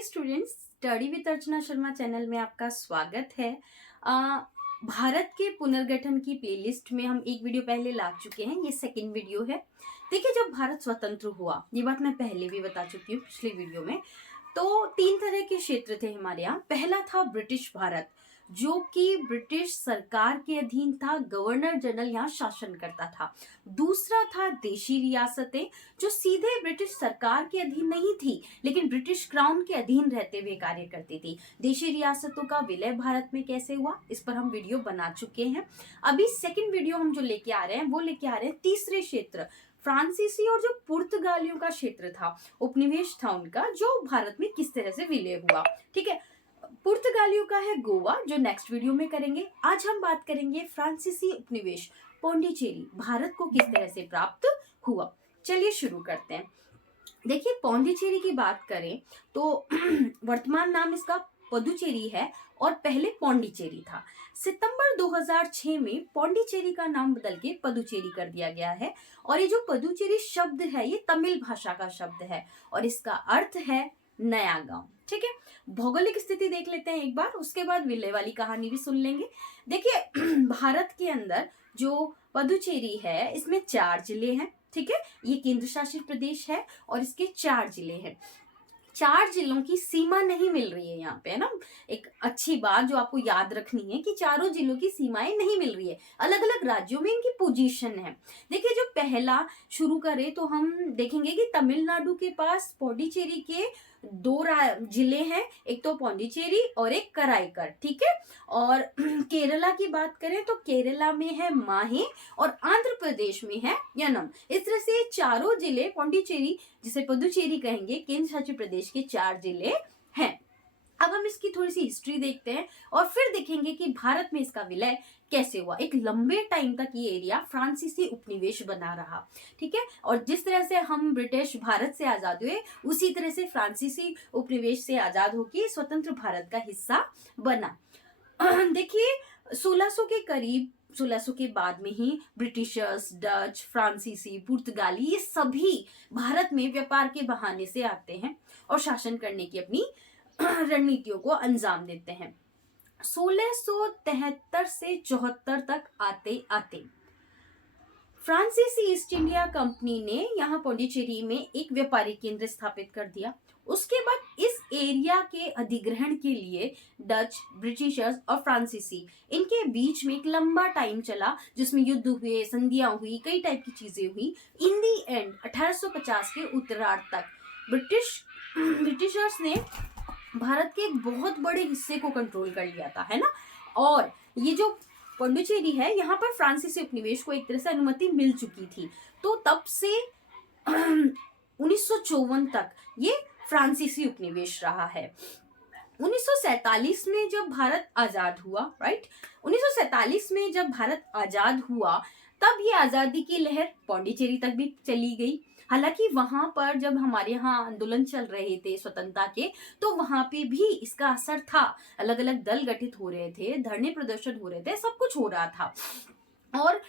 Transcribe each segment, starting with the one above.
Hi students, study with Archana Sharma channel में आपका स्वागत है। भारत के पुनर्गठन की प्लेलिस्ट में हम एक वीडियो पहले ला चुके हैं, ये सेकंड वीडियो है। देखिए, जब भारत स्वतंत्र हुआ, ये बात मैं पहले भी बता चुकी हूँ पिछले वीडियो में। तो तीन तरह के क्षेत्र थे हमारे यहाँ। पहला था ब्रिटिश भारत, जो कि ब्रिटिश सरकार के अधीन था, गवर्नर जनरल यहाँ शासन करता था। दूसरा था देशी रियासतें, जो सीधे ब्रिटिश सरकार के अधीन नहीं थी, लेकिन ब्रिटिश क्राउन के अधीन रहते हुए कार्य करती थी। देशी रियासतों का विलय भारत में कैसे हुआ, इस पर हम वीडियो बना चुके हैं। अभी सेकंड वीडियो हम जो लेके आ रहे हैं, वो लेके आ रहे हैं तीसरे क्षेत्र, फ्रांसीसी और जो पुर्तगालियों का क्षेत्र था, उपनिवेश था उनका, जो भारत में किस तरह से विलय हुआ। ठीक है, पुर्तगालियों का है गोवा, जो नेक्स्ट वीडियो में करेंगे। आज हम बात करेंगे फ्रांसीसी उपनिवेश पौंडीचेरी भारत को किस तरह से प्राप्त हुआ। चलिए शुरू करते हैं। देखिए, पौंडीचेरी की बात करें तो वर्तमान नाम इसका पुदुचेरी है और पहले पौंडीचेरी था। सितंबर 2006 में पौंडीचेरी का नाम बदल के पुदुचेरी कर दिया गया है। और ये जो पुदुचेरी शब्द है, ये तमिल भाषा का शब्द है और इसका अर्थ है नया गांव। ठीक है, भौगोलिक स्थिति देख लेते हैं एक बार, उसके बाद विलय वाली कहानी भी सुन लेंगे। देखिए, भारत के अंदर जो पुदुचेरी है, इसमें 4 जिले हैं। ठीक है, ये केंद्र शासित प्रदेश है और इसके 4 जिले हैं। 4 जिलों की सीमा नहीं मिल रही है यहाँ पे, है ना। एक अच्छी बात जो आपको याद रखनी है कि चारों जिलों की सीमाएं नहीं मिल रही है, अलग अलग राज्यों में इनकी पोजीशन है। देखिए, जो पहला शुरू करें तो हम देखेंगे कि तमिलनाडु के पास पौंडीचेरी के 2 जिले हैं, एक तो पौंडीचेरी और एक कराईकर। ठीक है, और केरला की बात करें तो केरला में है माहे और आंध्र प्रदेश में है यनम। इस तरह से चारों जिले पौंडीचेरी, जिसे पुदुचेरी कहेंगे, केंद्र शासित प्रदेश के 4 जिले हैं। अब हम इसकी थोड़ी सी हिस्ट्री देखते हैं और फिर देखेंगे कि भारत में इसका विलय कैसे हुआ। एक लंबे टाइम तक ये एरिया फ्रांसीसी उपनिवेश बना रहा। ठीक है, और जिस तरह से हम ब्रिटिश भारत से आजाद हुए, उसी तरह से फ्रांसीसी उपनिवेश से आजाद होकर स्वतंत्र भारत का हिस्सा बना। देखिए, 1600 के करीब, 1600 के बाद में ही ब्रिटिशर्स, डच, फ्रांसीसी, पुर्तगाली, ये सभी भारत में व्यापार के बहाने से आते हैं और शासन करने की अपनी रणनीतियों को अंजाम देते हैं। 1673 से 74 तक आते आते फ्रांसीसी ईस्ट इंडिया कंपनी ने यहाँ पौंडीचेरी में एक व्यापारिक केंद्र स्थापित कर दिया। उसके बाद इस एरिया के अधिग्रहण के लिए डच, ब्रिटिशर्स और फ्रांसीसी, इनके बीच में एक लंबा टाइम चला, जिसमें युद्ध हुए, संधियां हुई, कई टाइप की चीजें हुई। इन दी एंड 1850 के उत्तरार्ध तक ब्रिटिशर्स ने भारत के एक बहुत बड़े हिस्से को कंट्रोल कर लिया था, है ना। और ये जो पौंडीचेरी है, यहाँ पर फ्रांसीसी उपनिवेश को एक तरह से अनुमति मिल चुकी थी। तो तब से 1954 तक ये फ्रांसीसी उपनिवेश रहा है। 1947 में जब भारत आजाद हुआ, राइट, 1947 में जब भारत आजाद हुआ, तब ये आजादी की लहर पौंडीचेरी तक भी चली गई। हालांकि वहां पर जब हमारे यहाँ आंदोलन चल रहे थे स्वतंत्रता के, तो वहां पे भी इसका असर था। अलग अलग दल गठित हो रहे थे, धरने प्रदर्शन हो रहे थे, सब कुछ हो रहा था। और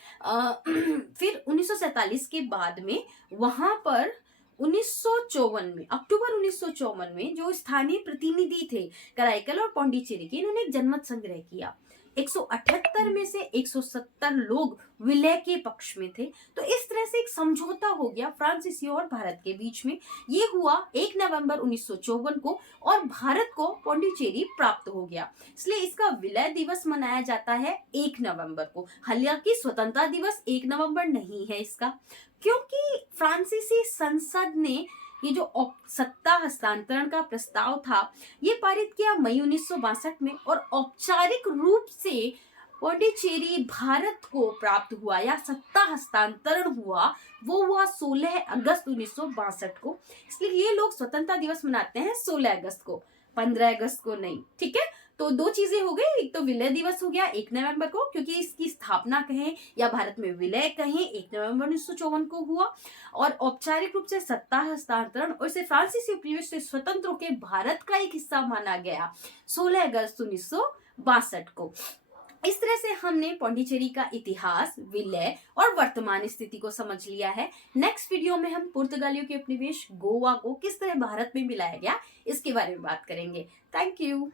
फिर 1947 के बाद में वहां पर 1954 में, अक्टूबर 1954 में, जो स्थानीय प्रतिनिधि थे कराईकल और पौंडीचेरी के, इन्होंने एक जनमत संग्रह किया। 178 में से 170 लोग विलय के पक्ष में थे। तो इस तरह से एक समझौता हो गया फ्रांसीसी और भारत के बीच में। ये हुआ 1 नवंबर 1954 को और भारत को पौंडीचेरी प्राप्त हो गया। इसलिए इसका विलय दिवस मनाया जाता है 1 नवंबर को। हालांकि स्वतंत्रता दिवस 1 नवंबर नहीं है इसका, क्योंकि फ्रांसीसी संसद ने ये जो सत्ता हस्तांतरण का प्रस्ताव था, ये पारित किया मई 1962 में और औपचारिक रूप से पौंडीचेरी भारत को प्राप्त हुआ या सत्ता हस्तांतरण हुआ, वो हुआ 16 अगस्त 1962 को। इसलिए ये लोग स्वतंत्रता दिवस मनाते हैं 16 अगस्त को, 15 अगस्त को नहीं। ठीक है, तो 2 चीजें हो गई। एक तो विलय दिवस हो गया 1 नवंबर को, क्योंकि इसकी स्थापना कहें या भारत में विलय कहें 1 नवंबर 1954 को हुआ। और औपचारिक रूप से सत्ता हस्तांतरण और इसे फ्रांसीसी उपनिवेश से स्वतंत्र होकर भारत का एक हिस्सा माना गया 16 अगस्त 1962 को। इस तरह से हमने पौंडीचेरी का इतिहास, विलय और वर्तमान स्थिति को समझ लिया है। नेक्स्ट वीडियो में हम पुर्तगालियों के उपनिवेश गोवा को किस तरह भारत में मिलाया गया इसके बारे में बात करेंगे। Thank you.